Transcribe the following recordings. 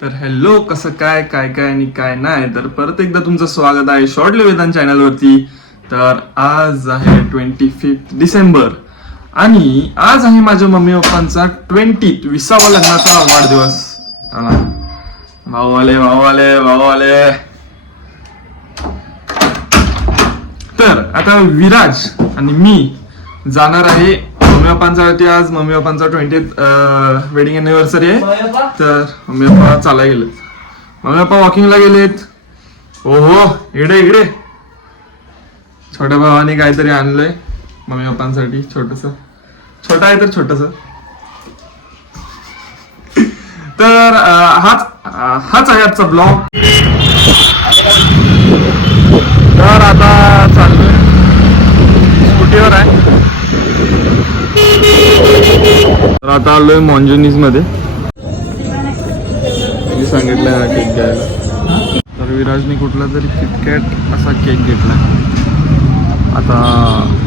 तर हॅलो, कसं काय काय काय आणि काय नाही. तर परत एकदा तुमचं स्वागत आहे शॉर्टली वेदांत चॅनलवरती. तर आज आहे 25 डिसेंबर आणि आज आहे माझ्या मम्मी पप्पांचा 20वा लग्नाचा वाढदिवस. भाऊ आले भाऊ आले भाऊ आले. तर आता विराज आणि मी जाणार आहे मम्मी पप्पांसाठी. आज मम्मी पप्पांचा 20th वेडिंग अॅनिव्हर्सरी आहे. तर मम्मी पप्पा चालायला गेलेत. मम्मी पप्पा वॉकिंगला गेलेत. ओहो, इकडे इकडे छोट्या भावाने काहीतरी आणलंय मम्मी पप्पांसाठी. छोटा आहे तर छोटस. तर हाच आहे आजचा ब्लॉग. तर आता चाललोय, स्कूटीवर आहे. तर आता आलोय मॉन्जुनीज मध्ये. मी सांगितलंय हा केक घ्यायला. तर विराजने कुठला तरी किटकॅट असा केक घेतला. आता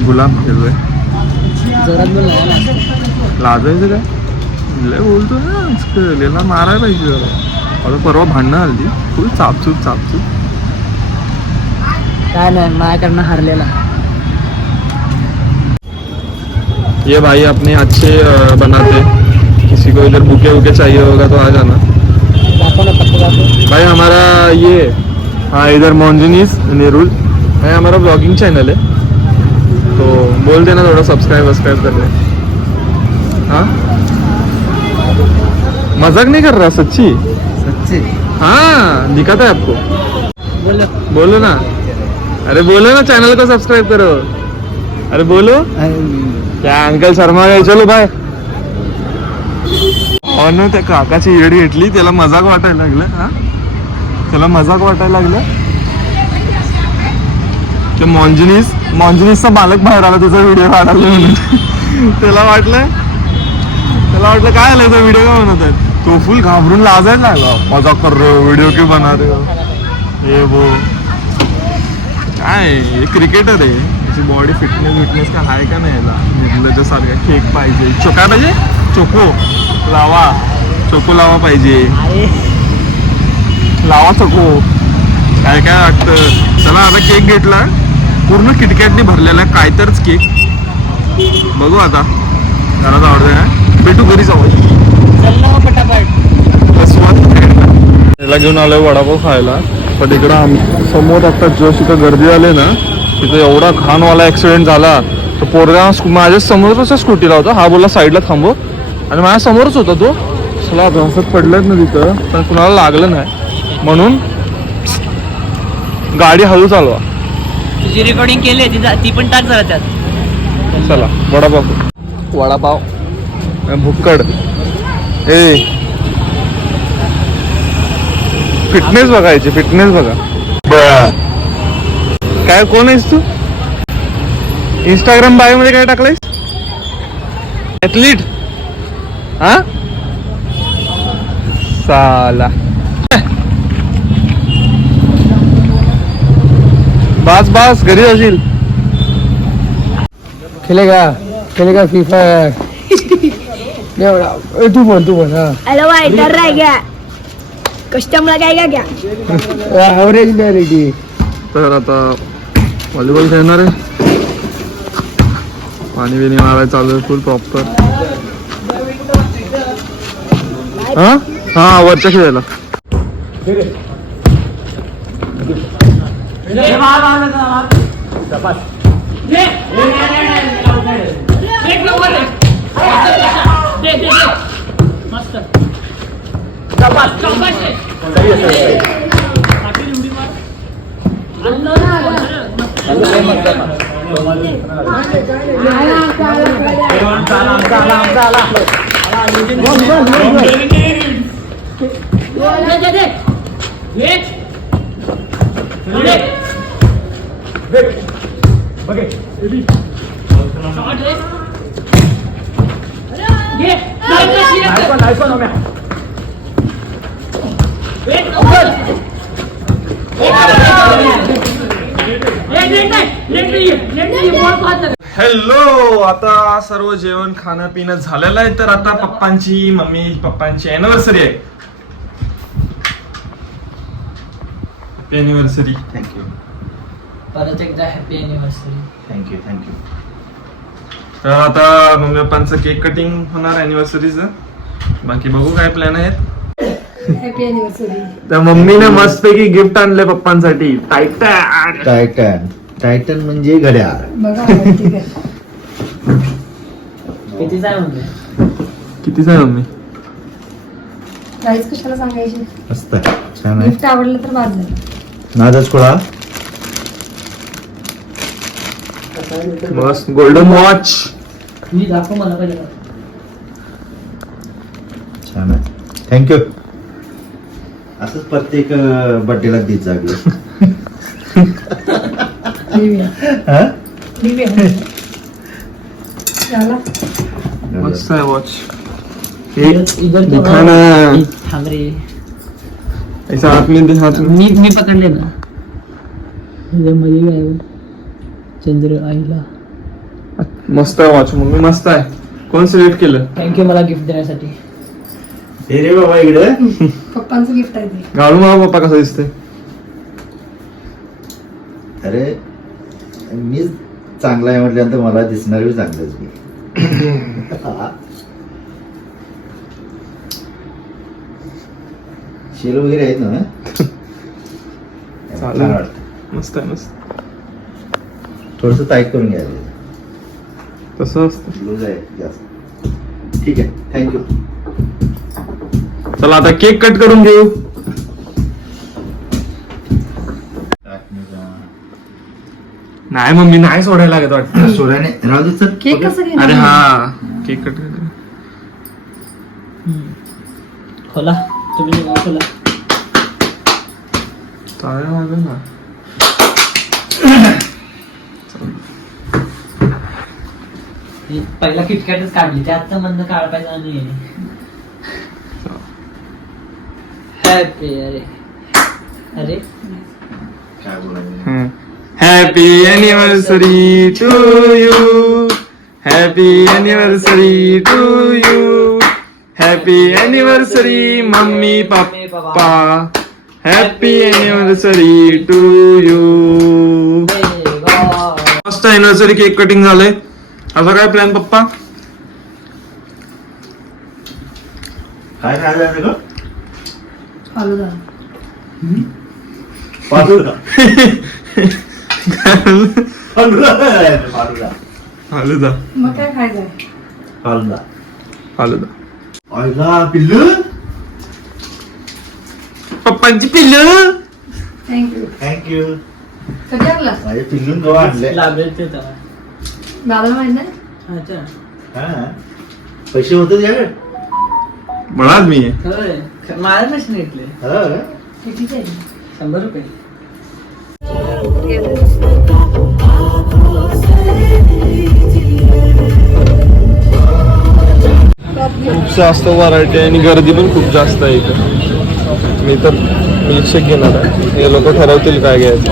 गुलाब घेतोय. लाजायचं काय, लय बोलतो ना, याला मारायला पाहिजे. आता परवा भांडणं आली, फुल चापचूप. काय नाही, माझ्याकडनं हारलेला. ये भाई अपने अच्छे बनाते. किसी को इधर बुके वुके चाहिए होगा तो आ जाना भाई. हमारा ये हाँ इधर मॉन्जुनीज नेरुल भाई, हमारा ब्लॉगिंग चैनल है, तो बोल देना थोड़ा सब्सक्राइब कर ले. हाँ, मजाक नहीं कर रहा, सच्ची. हाँ, दिखाता है आपको. बोलो ना, अरे बोलो ना, चैनल को सब्सक्राइब करो. अरे बोलो. क्या अंकल शर्मा गए. चलो बाय. ना त्या काकाची येड घेतली, त्याला मजाक वाटायला लागलं. हा, त्याला मजाक वाटायला लागलं. ते मॉन्जुनीजचा मालक बाहेर आला त्याचा व्हिडिओ काढायला म्हणून. त्याला वाटलं काय आलं, व्हिडिओ का बनवत आहेत. तो फुल घाबरून लाजायला लागला. मजाक कर रहे हो, व्हिडिओ क्यों बना रहे हो, हे वो काय. क्रिकेटर आहे, त्याची बॉडी फिटनेस का आहे का नाही याला. निर्लज्ज सारखा. केक पाहिजे, काय पाहिजे, चोको लावा पाहिजे. लावा चोको, काय वाटतं. चला आता केक घेतला, पूर्ण किटकॅटने भरलेला काय तरच केक. बघू आता घरात आवडतंय ना, भेटू घरी जाऊ. त्याला घेऊन आलोय वडापाव खायला. पण इकडं समोर आता जस्ट इथं गर्दी झाली ना, तिथं एवढा घाणवाला ऍक्सिडेंट झाला. तो पोरगा माझ्या समोरच स्कूटीला होता. हा बोलला साईडला थांबव, आणि माझ्या समोरच होता तो. चला घसत पडलं ना तिथं, पण कुणाला लागलं नाही म्हणून गाडी हळू चालवा. तुझी रेकॉर्डिंग केली ती पण टाक जरा त्यात. चला वडापाव भुक्कड. फिटनेस बघायची, फिटनेस बघा. काय, कोण आहेस तू. इंस्टाग्राम बायो मध्ये काय टाकलायस, ऍथलीट. हा साला, बस घरी जाशील. खेलेगा फ्री फायर. तू बोल. हेलो भाई, डर रहा है क्या, कस्टम लगाएगा क्या. Average ready. तर आता व्हॉलीबॉल खेळणार आहे. पाणी बिणी मारायला चालू आहे फुल प्रॉपर. हा वरच्या खेळायला. हॅलो, आता सर्व जेवण खाणं पिणं झालेलं आहे. तर आता मम्मी पप्पांची अॅनिव्हर्सरी आहे. Happy anniversary. थँक्यू परत एकदा हॅपी अॅनिव्हर्सरी. Thank you thank you. तर आता मम्मी पप्पांचं केक कटिंग होणार अॅनिव्हर्सरीचं. बाकी बघू काय प्लॅन आहेत. Happy anniversary. तर मम्मीने मस्तपैकी गिफ्ट आणले पप्पांसाठी. टायटन. टायटन. टायटन म्हणजे घड्याळ. बघा ठीक आहे. कितीच आहे म्हणजे कितीच आहे मम्मी? प्राईस कशाला सांगायची? मस्त आहे. छान आहे. गिफ्ट आवडलं तर बाद झालं. नादच खोळा. मस्त गोल्डन वॉच. मी दाखव मला पहिले. छान आहे. थँक्यू. असंच प्रत्येक बर्थडेला देत जागे. हा? झाला. मस्त आहे वॉच. इधर तो दिखाना. थांब रे. ऐसा हात में दे, हात में. मी पकडले ना. इधर मध्ये काय आहे? चंद्र आईला. मस्त आहे वॉच मम्मी. मस्त आहे. कोण सिलेक्ट केलं? थँक्यू मला गिफ्ट देण्यासाठी. हे रे बाबा इकडे. पप्पांचं गिफ्ट आहे ते. घालू मला पप्पा कसं दिसते. अरे मी चांगला आहे म्हटल्यानंतर मला दिसणार बी चांगलंच मी. शेल वगैरे आहेत ना. चालेल. छान वाटतं. मस्त आहे मस्त. थोडस टाईट करून घ्यायला. तसं असतं. लूज आहे जास्त. ठीक आहे. थँक्यू. चला आता केक कट करून घेऊ. नाही मम्मी नाही सोडायला लागत वाटतं. सोड्याने राहू दे चल. केक कसं घेणार? अरे हा केक कट कर. खोला तुम्ही खोला. चालेल माझं ना. पहिला किटकॅटच काढली त्यात मधनं काढायचं आणि हॅपी. अरे अरे काय बोलायचं. Happy anniversary to you. Happy anniversary to you. Happy anniversary mummy papa. Happy anniversary to you. मस्त अॅनिव्हर्सरी केक कटिंग झालंय. आता काय प्लॅन पप्पा? काय राहिलं ग? फालुदा. फालुदा. फालुदा. फालुदा. फालुदा. मग काय खायचंय? फालुदा. फालुदा. आयला पिल्लू. पप्पांची पिल्लू. थँक्यू. थँक्यू. कधी आणला? माझे पिल्लून गवा आणले. लाभले त्याला. दादाला माहित नाही? अच्छा हा पैसे होते त्याकडे. म्हणाल मी होय माझ्या मशीन घेतले. कितीच आहे? 100 रुपये. खूप जास्त व्हरायटी आहे आणि गर्दी पण खूप जास्त आहे इथं. मी तर मिल्कशेक घेणार आहे. हे लोक ठरवतील काय घ्यायचं.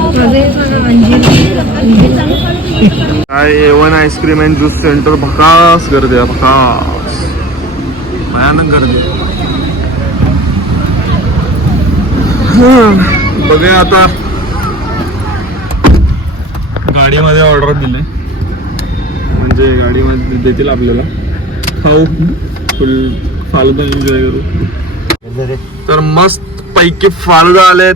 काय A1 ice cream and juice centre. भकास गर्दी आहे. भकास भयानक गर्दी. बघूया आता. गाडीमध्ये ऑर्डर दिले म्हणजे गाडीमध्ये देतील आपल्याला. खाऊ फुल फालुदा एन्जॉय करू. तर मस्त पैकी फालुदा आलेत.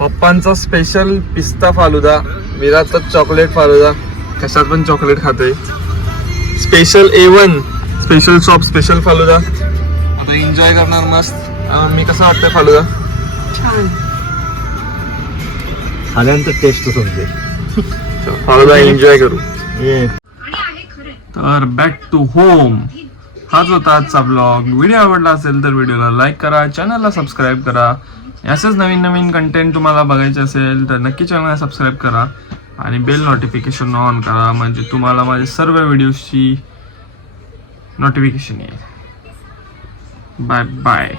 पप्पांचा स्पेशल पिस्ता फालुदा. विराटचा चॉकलेट फालुदा. कशात पण चॉकलेट खाते. Special A1 special shop special falooda. आता एन्जॉय करणार मस्त. मी कसं वाटतंय फालुदा? छान. आल्यानंतर टेस्ट समजेल. फालुदा एन्जॉय करू. ये तर बॅक टू होम. हाच होता आजचा ब्लॉग. व्हिडिओ आवडला असेल तर व्हिडिओला लाईक करा. चॅनलला सबस्क्राईब करा. असेच नवीन नवीन कंटेंट तुम्हाला बघायचे असेल तर नक्की चॅनलला सबस्क्राईब करा आणि बेल नोटिफिकेशन ऑन करा म्हणजे तुम्हाला माझे सर्व व्हिडिओजची नोटिफिकेशन येईल. Bye bye.